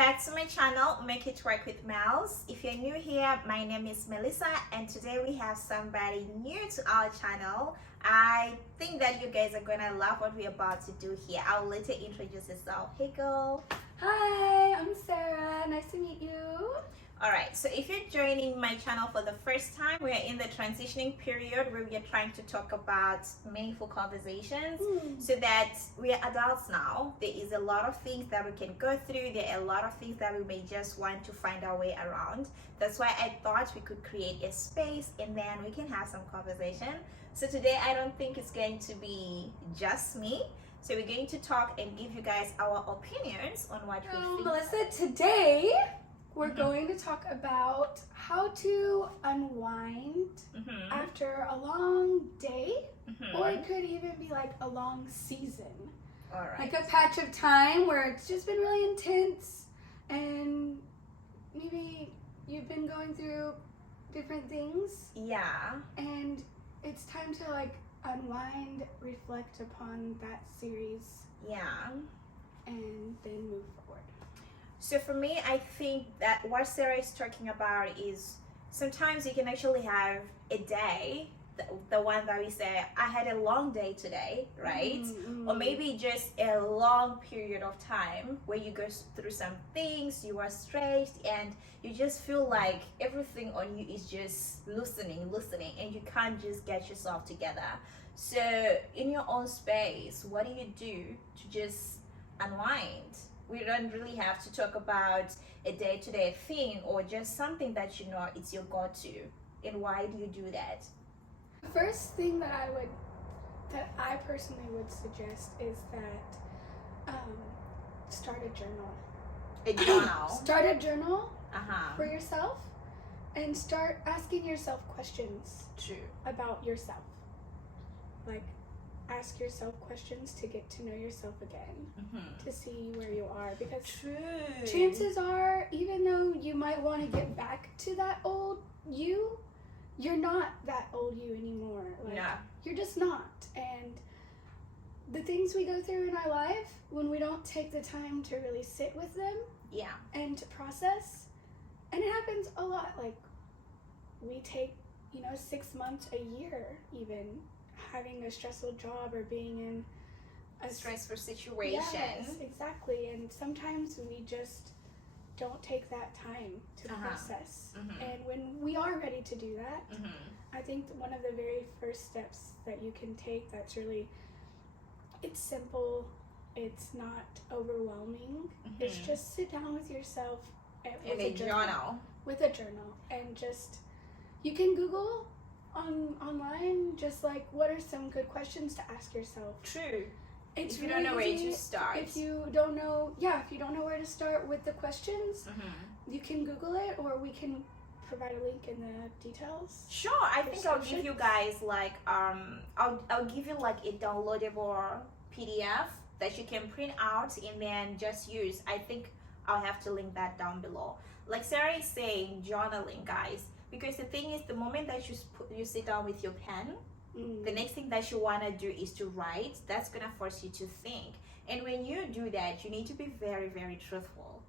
back to my channel, Make It Work with Melz. If you're new here, my name is Melissa, and today we have somebody new to our channel. I think that you guys are gonna love what we're about to do here. I'll let you introduce yourself. Hey girl. Hi, I'm Sarah. Nice to meet you. Alright, so if you're joining my channel for the first time, we're in the transitioning period where we are trying to talk about meaningful conversations so that we are adults now. There is a lot of things that we can go through. There are a lot of things that we may just want to find our way around. That's why I thought we could create a space and then we can have some conversation. So today I don't think it's going to be just me. So we're going to talk and give you guys our opinions on what we think. Melissa, today we're going to talk about how to unwind after a long day, or it could even be like a long season. All right. Like a patch of time where it's just been really intense and maybe you've been going through different things. Yeah. And it's time to like unwind, reflect upon that series. Yeah. And then move forward. So for me, I think that what Sarah is talking about is sometimes you can actually have a day, the one that we say, I had a long day today, right? Or maybe just a long period of time where you go through some things, you are stressed, and you just feel like everything on you is just loosening, and you can't just get yourself together. So in your own space, what do you do to just unwind? We don't really have to talk about a day-to-day thing or just something that you know it's your go-to. And why do you do that? The first thing that I personally would suggest is that start a journal. A journal. Start a journal Uh-huh. for yourself and start asking yourself questions True. about yourself. Like, ask yourself questions to get to know yourself again, to see where you are, because True. chances are, even though you might want to get back to that old you, you're not that old you anymore. Like, Yeah. you're just not. And the things we go through in our life, when we don't take the time to really sit with them Yeah. and to process, and it happens a lot, like we take 6 months, a year, even having a stressful job or being in a Stressful situation. Yes, exactly. And sometimes we just don't take that time to process. And when we are ready to do that, I think one of the very first steps that you can take that's really, it's simple, it's not overwhelming, it's just sit down with yourself In a journal. with a journal, and just, you can Google online just like what are some good questions to ask yourself. True. It's If you really don't know where easy. to start. If you don't know where to start with the questions, you can Google it, or we can provide a link in the details. Sure, I think I'll give you guys like I'll give you like a downloadable PDF that you can print out and then just use. I think I'll have to link that down below. Like Sarah is saying, journaling, guys, because the thing is, the moment that you sit down with your pen, the next thing that you want to do is to write. That's gonna force you to think, and when you do that, you need to be very, very truthful,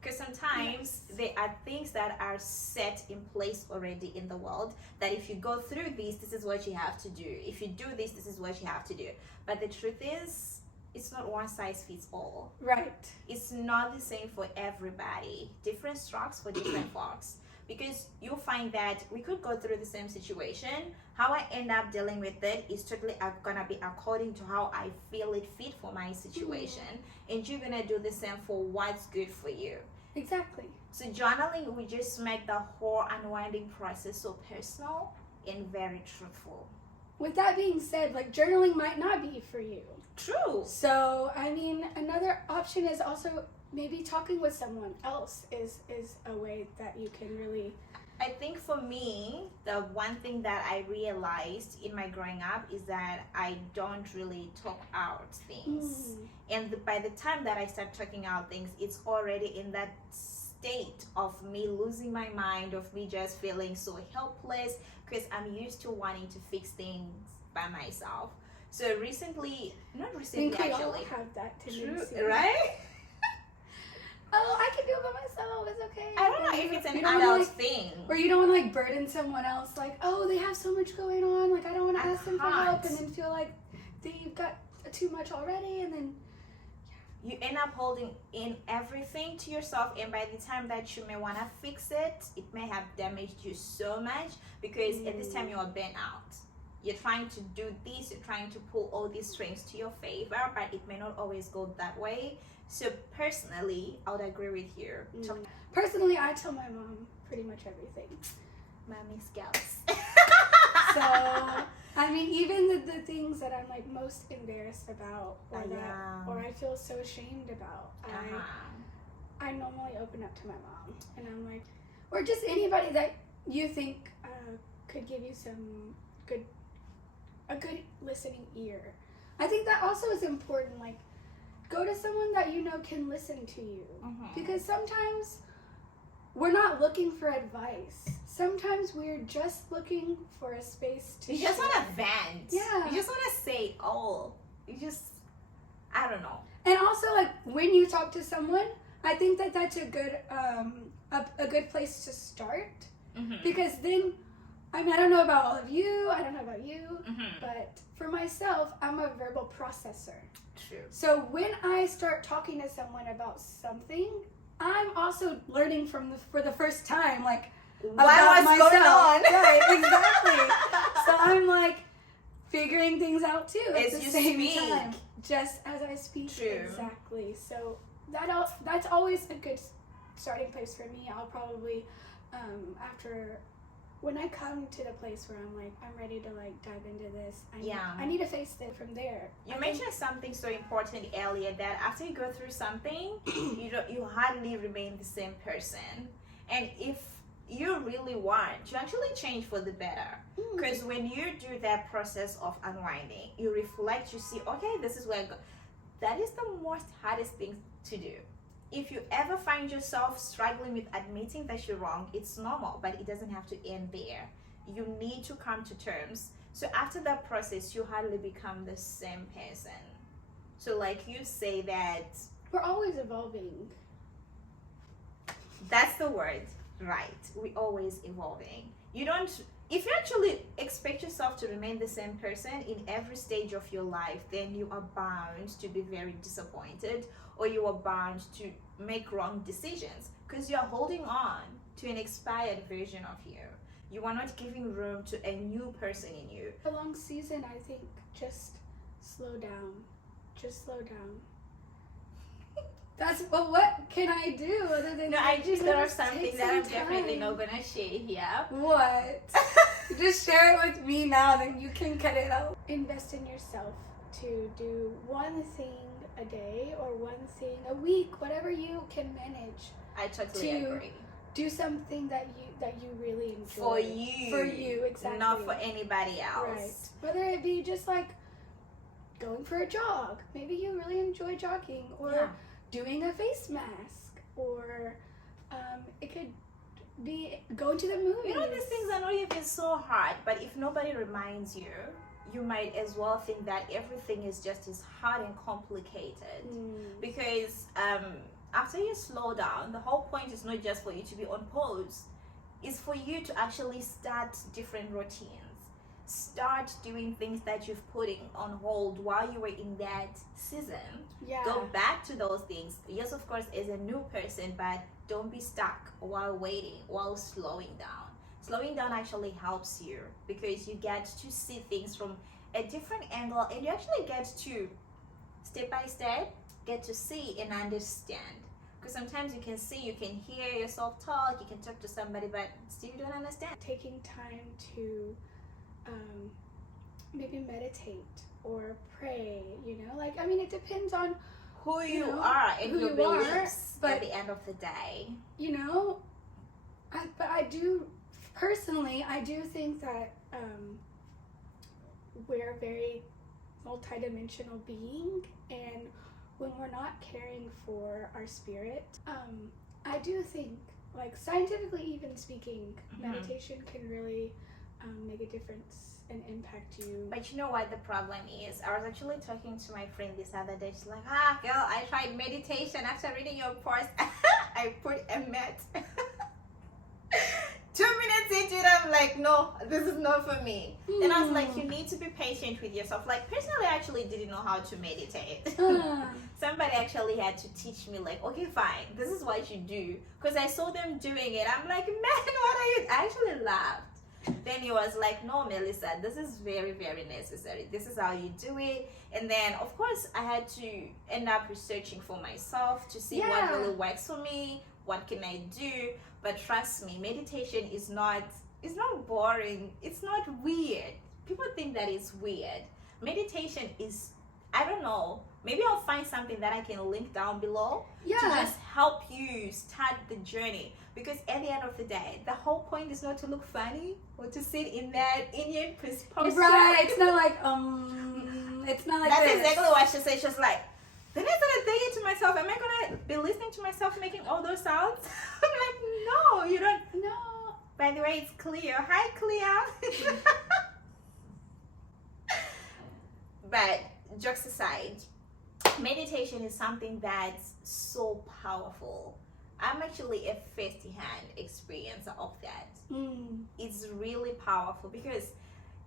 because sometimes there are things that are set in place already in the world, that if you go through this is what you have to do. If you do this is what you have to do. But the truth is, it's not one size fits all. Right. It's not the same for everybody. Different strokes for different folks. Because you'll find that we could go through the same situation. How I end up dealing with it is totally gonna be according to how I feel it fit for my situation. And you're gonna do the same for what's good for you. Exactly. So journaling will just make the whole unwinding process so personal and very truthful. With that being said, like, journaling might not be for you. True. So, I mean, another option is also maybe talking with someone else is a way that you can really... I think for me, the one thing that I realized in my growing up is that I don't really talk out things. And by the time that I start talking out things, it's already in that state of me losing my mind, of me just feeling so helpless, because I'm used to wanting to fix things by myself. So recently, not recently, I think we actually. all have that tendency. True, right? Oh, I can do it no, it's okay. I don't know if it's an adult thing. Or you don't want to like burden someone else, like, oh, they have so much going on, like I don't want to ask them for help, and then feel like they've got too much already, and then you end up holding in everything to yourself, and by the time that you may want to fix it, it may have damaged you so much, because at this time you are burnt out. You're trying to do this, you're trying to pull all these strings to your favor, but it may not always go that way. So personally, I would agree with you. Personally, I tell my mom pretty much everything. Mommy's girls. So, I mean, even the things that I'm like most embarrassed about, or I feel so ashamed about, I normally open up to my mom, and I'm like, or just anybody that you think could give you a good listening ear. I think that also is important. Like, go to someone that you know can listen to you, because sometimes we're not looking for advice. Sometimes we're just looking for a space to. You just want to vent. Yeah. You just want to say, oh, I don't know. And also, like, when you talk to someone, I think that that's a good a good place to start, because then, I mean, I don't know about all of you, but for myself, I'm a verbal processor. True. So when I start talking to someone about something, I'm also learning for the first time, like, what was myself. going on? Right, exactly. So I'm like figuring things out too at the same time, just as I speak. True. Exactly. So that's always a good starting place for me. I'll probably after, when I come to the place where I'm like, I'm ready to like dive into this, I need to face it from there. You mentioned something so important earlier, that after you go through something, you hardly remain the same person. And if you really want, you actually change for the better. Because when you do that process of unwinding, you reflect, you see, okay, this is where I go. That is the most hardest thing to do. If you ever find yourself struggling with admitting that you're wrong, it's normal, but it doesn't have to end there. You need to come to terms. So after that process, you hardly become the same person. So like you say that... We're always evolving. That's the word, right? We're always evolving. If you actually expect yourself to remain the same person in every stage of your life, then you are bound to be very disappointed, or you are bound to make wrong decisions, because you are holding on to an expired version of you. You are not giving room to a new person in you. A long season, I think, just slow down. Just slow down. What can I do other than... No, I just thought of something that I'm definitely not gonna share here. What? Just share it with me now, then you can cut it out. Invest in yourself to do one thing a day or one thing a week, whatever you can manage. I totally agree. Do something that you really enjoy. For you. For you, exactly. Not for anybody else. Right. Whether it be just like going for a jog. Maybe you really enjoy jogging, or doing a face mask, or it could be going to the movies. You know, these things are not even so hard, but if nobody reminds you, you might as well think that everything is just as hard and complicated. Because after you slow down, the whole point is not just for you to be on pause. It's for you to actually start different routines. Start doing things that you've put on hold while you were in that season. Go back to those things. Yes, of course, as a new person, but don't be stuck while waiting, while slowing down. Slowing down actually helps you, because you get to see things from a different angle, and you actually get to, step by step, get to see and understand. Because sometimes you can see, you can hear yourself talk, you can talk to somebody, but still you don't understand. Taking time to maybe meditate or pray, like, I mean, it depends on who you are and your beliefs at the end of the day. But I do, personally, I do think that we're a very multidimensional being, and when we're not caring for our spirit, I do think, like, scientifically even speaking, meditation can really make a difference and impact you. But you know what the problem is? I was actually talking to my friend this other day. She's like, girl, I tried meditation after reading your post. I put a mat. 2 minutes into it, I'm like, no, this is not for me. Then I was like, you need to be patient with yourself. Like, personally, I actually didn't know how to meditate. Somebody actually had to teach me, like, okay, fine, this is what you do. Because I saw them doing it. I'm like, man, what are you? I actually laughed. Then he was like, no, Melissa, this is very, very necessary. This is how you do it. And then, of course, I had to end up researching for myself to see what really works for me. What can I do? But trust me, meditation is not boring. It's not weird. People think that it's weird. Meditation is, I don't know, maybe I'll find something that I can link down below to just help you start the journey. Because at the end of the day, the whole point is not to look funny or to sit in that Indian posture. Right. It's not like it's not like that's this. exactly what she said. She was like, then I started thinking to myself, am I gonna be listening to myself making all those sounds? I'm like, no, you don't. No. By the way, it's Cleo. Hi, Cleo. But jokes aside, meditation is something that's so powerful. I'm actually a first-hand experiencer of that. It's really powerful because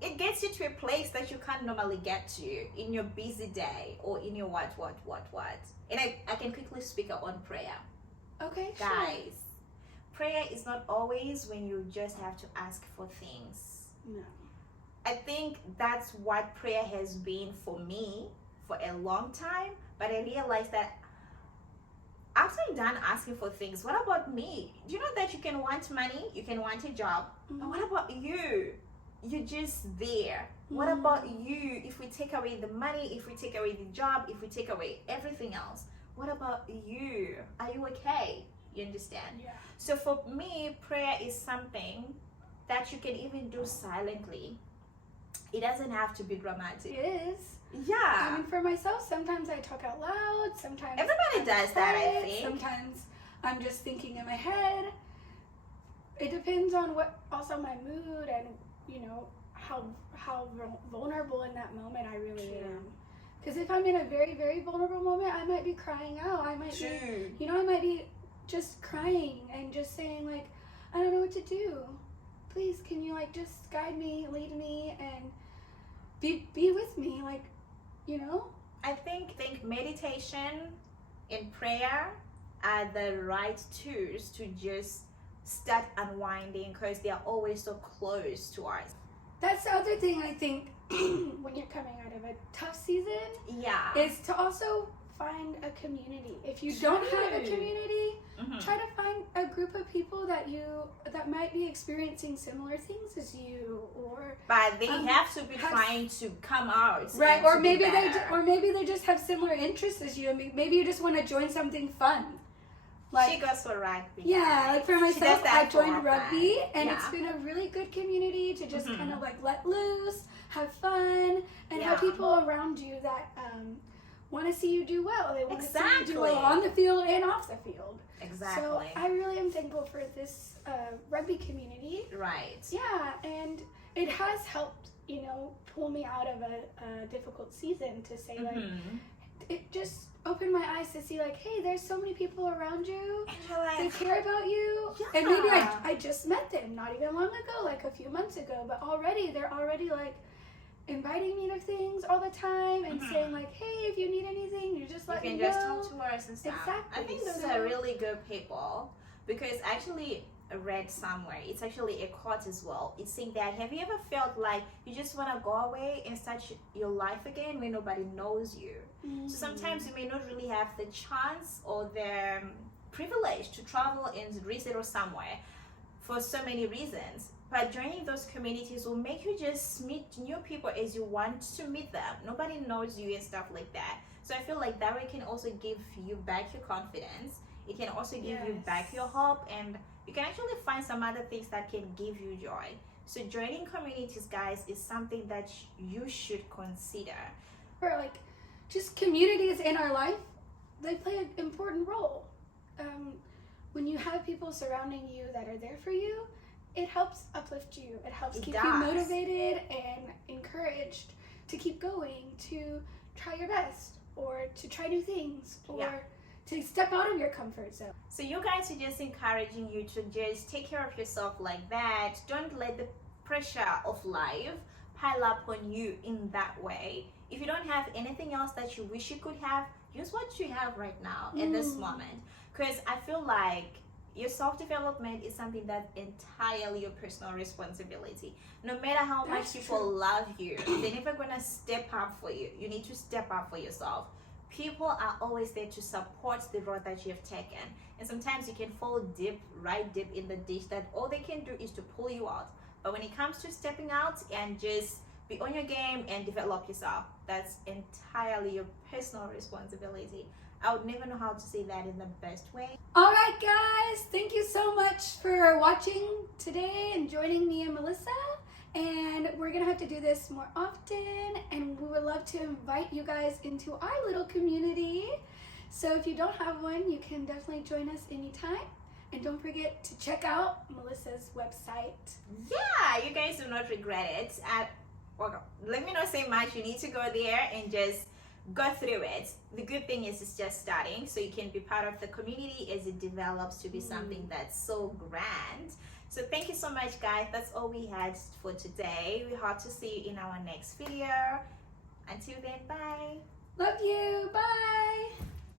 it gets you to a place that you can't normally get to in your busy day or in your what. And I can quickly speak on prayer. Okay, guys, prayer is not always when you just have to ask for things. No. I think that's what prayer has been for me for a long time, but I realized that after I'm done asking for things, what about me? Do you know that you can want money, you can want a job, but what about you? You're just there. What about you? If we take away the money, if we take away the job, if we take away everything else, what about you? Are you okay? You understand? Yeah. So for me, prayer is something that you can even do silently. It doesn't have to be dramatic. It is. Yeah. I mean, for myself, sometimes I talk out loud. Sometimes everybody does that, I think. Sometimes I'm just thinking in my head. It depends on also my mood and, you know, how vulnerable in that moment I really am. Because if I'm in a very, very vulnerable moment, I might be crying out. I might be, you know, I might be just crying and just saying, like, I don't know what to do. Please, can you, like, just guide me, lead me, and be with me, like, you know? I think meditation and prayer are the right tools to just start unwinding because they are always so close to us. That's the other thing I think when you're coming out of a tough season. Yeah. Is to also find a community. If you don't have a community, try to find a group of people that might be experiencing similar things as you, or but they have to be trying to come out, right? Or maybe they just have similar interests as you. Maybe you just want to join something fun. Like, she goes for rugby. Yeah, like for myself, I joined rugby, and yeah. it's been a really good community to just kind of like let loose, have fun, and have people around you that want to see you do well. They want to see you do well on the field and off the field. Exactly. So I really am thankful for this rugby community. Right. Yeah, and it has helped, you know, pull me out of a difficult season to say like, it just opened my eyes to see like, hey, there's so many people around you. They care about you. Yeah. And maybe I just met them not even long ago, like a few months ago, but they're already like inviting me to things all the time and saying like, hey, if you need anything, you just let me know. You can just talk to us and stuff. Exactly. I think those are really good people because actually I read somewhere, it's actually a quote as well. It's saying that, have you ever felt like you just want to go away and start your life again when nobody knows you? So sometimes you may not really have the chance or the privilege to travel and resettle somewhere for so many reasons. But joining those communities will make you just meet new people as you want to meet them. Nobody knows you and stuff like that. So I feel like that way can also give you back your confidence. It can also give you back your hope, and you can actually find some other things that can give you joy. So joining communities, guys, is something that you should consider. Or like just communities in our life, they play an important role. When you have people surrounding you that are there for you, it helps uplift you. It helps keep you motivated and encouraged to keep going, to try your best, or to try new things, or to step out of your comfort zone. So you guys are just encouraging you to just take care of yourself like that. Don't let the pressure of life pile up on you in that way. If you don't have anything else that you wish you could have, use what you have right now in this moment. Because I feel like your self-development is something that's entirely your personal responsibility. No matter how much people love you, they're never gonna step up for you. You need to step up for yourself. People are always there to support the road that you have taken. And sometimes you can fall right deep in the ditch that all they can do is to pull you out. But when it comes to stepping out and just be on your game and develop yourself, that's entirely your personal responsibility. I would never know how to say that in the best way. All right, guys, thank you so much for watching today and joining me and Melissa. And we're gonna have to do this more often, and we would love to invite you guys into our little community. So if you don't have one, you can definitely join us anytime. And don't forget to check out Melissa's website. Yeah, you guys do not regret it. Well, let me not say much. You need to go there and just go through it. The good thing is it's just starting, so you can be part of the community as it develops to be something that's so grand. So thank you so much, guys. That's all we had for today. We hope to see you in our next video. Until then, bye. Love you. Bye.